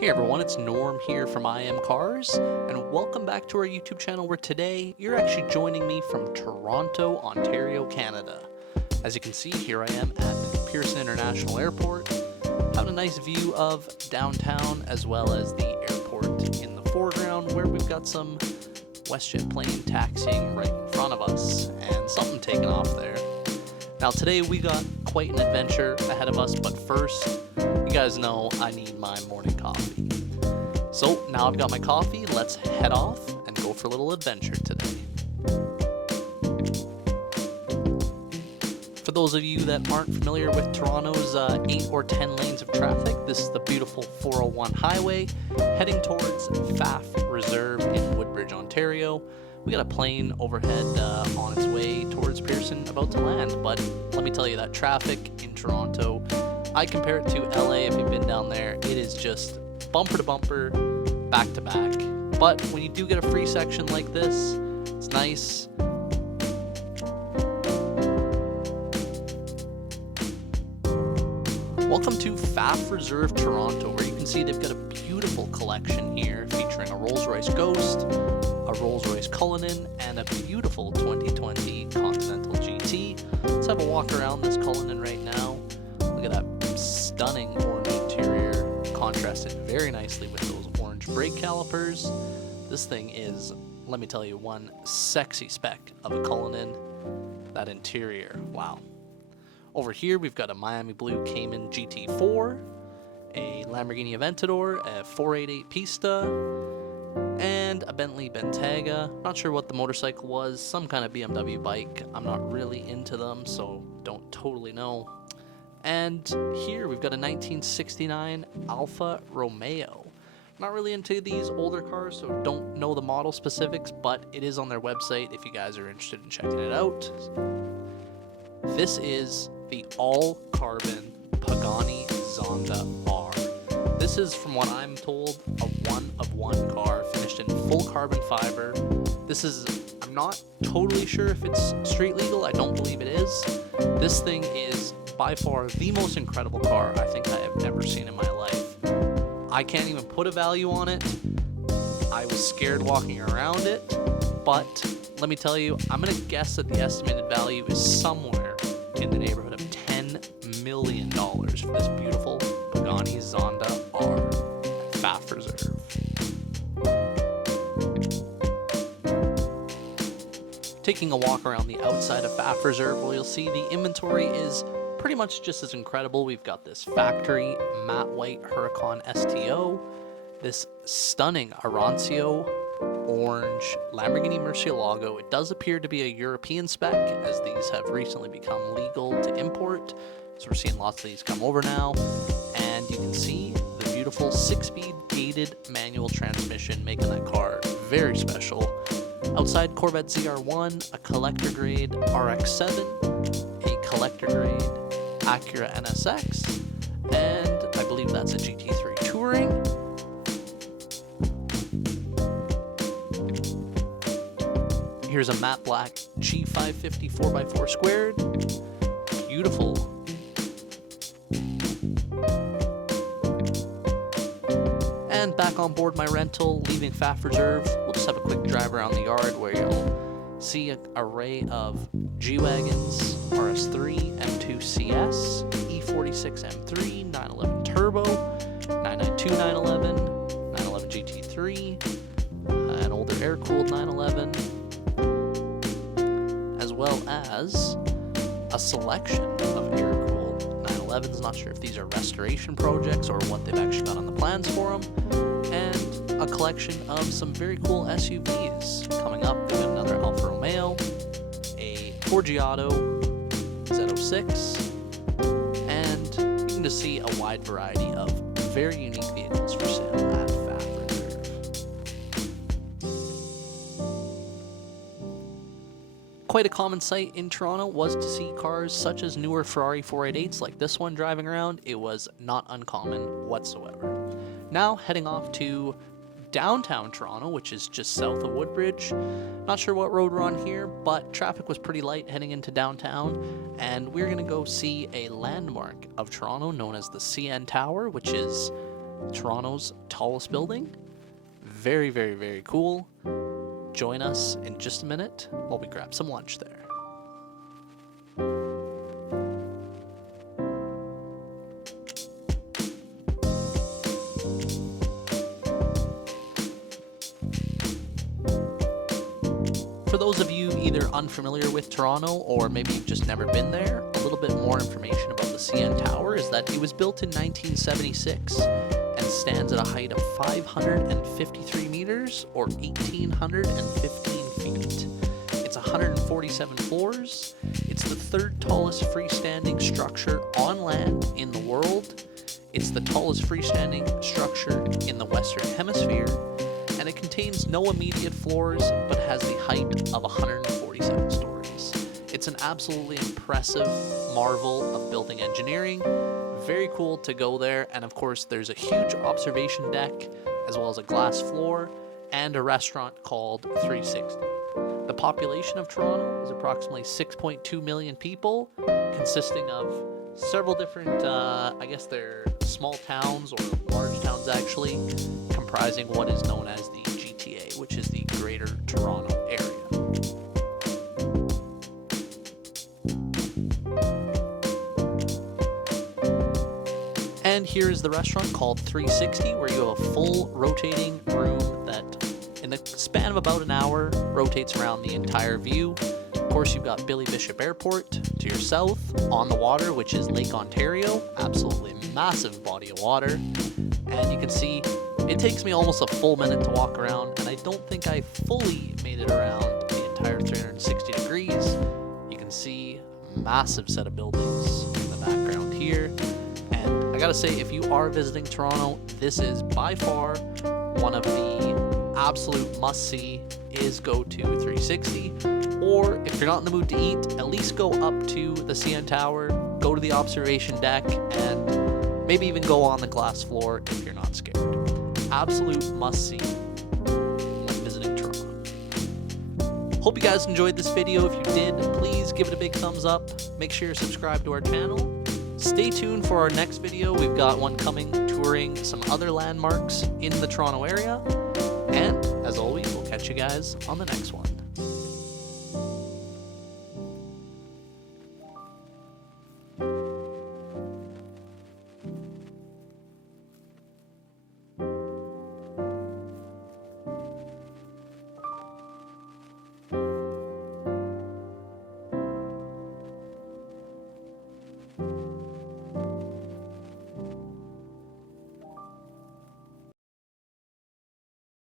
Hey everyone, it's Norm here from I Am Cars, and welcome back to our YouTube channel where today you're actually joining me from Toronto, Ontario, Canada. As you can see, here I am at Pearson International Airport, having a nice view of downtown as well as the airport in the foreground where we've got some WestJet plane taxiing right in front of us and something taking off there. Now today we got quite an adventure ahead of us, but first, you guys know I need my morning coffee. So now I've got my coffee, let's head off and go for a little adventure today. For those of you that aren't familiar with Toronto's 8 or 10 lanes of traffic, this is the beautiful 401 highway heading towards Pfaff Reserve in Woodbridge, Ontario. We got a plane overhead on its way towards Pearson about to land, but let me tell you, that traffic in Toronto, I compare it to LA. If you've been down there, it is just bumper to bumper, back to back. But when you do get a free section like this, it's nice. Welcome to Pfaff Reserve, Toronto, where you can see they've got a beautiful collection here featuring a Rolls-Royce Ghost, a Rolls-Royce Cullinan, and a beautiful 2020 Continental GT. Let's have a walk around this Cullinan right now. Look at that stunning orange interior, contrasted very nicely with those orange brake calipers. This thing is, let me tell you, one sexy spec of a Cullinan. That interior, wow. Over here we've got a Miami Blue Cayman GT4, a Lamborghini Aventador, a 488 Pista, and a Bentley Bentayga. Not sure what the motorcycle was, some kind of BMW bike. I'm not really into them, so don't totally know. And here we've got a 1969 Alfa Romeo. Not really into these older cars, so don't know the model specifics, but it is on their website if you guys are interested in checking it out. This is the all-carbon Pagani Zonda R. This is, from what I'm told, a one-of-one car finished in full carbon fiber. This is, I'm not totally sure if it's street legal. I don't believe it is. This thing is by far the most incredible car I think I have ever seen in my life. I can't even put a value on it. I was scared walking around it, but let me tell you, I'm going to guess that the estimated value is somewhere in the neighborhood of $10 million for this beautiful Pagani Zonda R at Pfaff Reserve. Taking a walk around the outside of Pfaff Reserve, well, you'll see the inventory is pretty much just as incredible. We've got this factory matte white Huracan STO, this stunning Arancio orange Lamborghini Murcielago. It does appear to be a European spec, as these have recently become legal to import, so we're seeing lots of these come over now. And you can see the beautiful 6-speed gated manual transmission, making that car very special. Outside, Corvette ZR1, a collector grade RX-7, a collector grade Acura NSX, and I believe that's a GT3 Touring. Here's a matte black G550 4x4 squared. Beautiful. And back on board my rental, leaving Pfaff Reserve. We'll just have a quick drive around the yard where you'll see an array of G-Wagons, RS3, M2 CS, E46 M3, 911 Turbo, 992 911, 911 GT3, an older air-cooled 911, as well as a selection of air-cooled 911s. Not sure if these are restoration projects or what they've actually got on the plans for them. And a collection of some very cool SUVs. Coming up, we've got another Alfa Romeo, a Forgiato Z06, and you can just see a wide variety of very unique vehicles for sale at Pfaff Reserve. Quite a common sight in Toronto was to see cars such as newer Ferrari 488s like this one driving around. It was not uncommon whatsoever. Now heading off to downtown Toronto, which is just south of Woodbridge. Not sure what road we're on here, but traffic was pretty light heading into downtown, and we're going to go see a landmark of Toronto known as the CN Tower, which is Toronto's tallest building. Very, very, very cool. Join us in just a minute while we grab some lunch there. For those of you either unfamiliar with Toronto or maybe you've just never been there, a little bit more information about the CN Tower is that it was built in 1976 and stands at a height of 553 meters or 1,815 feet. It's 147 floors. It's the third tallest freestanding structure on land in the world. It's the tallest freestanding structure in the Western Hemisphere. And it contains no immediate floors, but has the height of 147 stories. It's an absolutely impressive marvel of building engineering. Very cool to go there, and of course there's a huge observation deck, as well as a glass floor, and a restaurant called 360. The population of Toronto is approximately 6.2 million people, consisting of several different, I guess they're small towns or large towns actually, comprising what is known as the GTA, which is the Greater Toronto Area. And here is the restaurant called 360, where you have a full rotating room that, in the span of about an hour, rotates around the entire view. Of course, you've got Billy Bishop Airport to your south, on the water, which is Lake Ontario, absolutely massive body of water. And you can see it takes me almost a full minute to walk around, and I don't think I fully made it around the entire 360 degrees. You can see a massive set of buildings in the background here. And I gotta say, if you are visiting Toronto, this is by far one of the absolute must-see is go to 360. Or if you're not in the mood to eat, at least go up to the CN Tower, go to the observation deck, and maybe even go on the glass floor if you're not scared. Absolute must-see when visiting Toronto. Hope you guys enjoyed this video. If you did, please give it a big thumbs up. Make sure you're subscribed to our channel. Stay tuned for our next video. We've got one coming touring some other landmarks in the Toronto area. And as always, we'll catch you guys on the next one.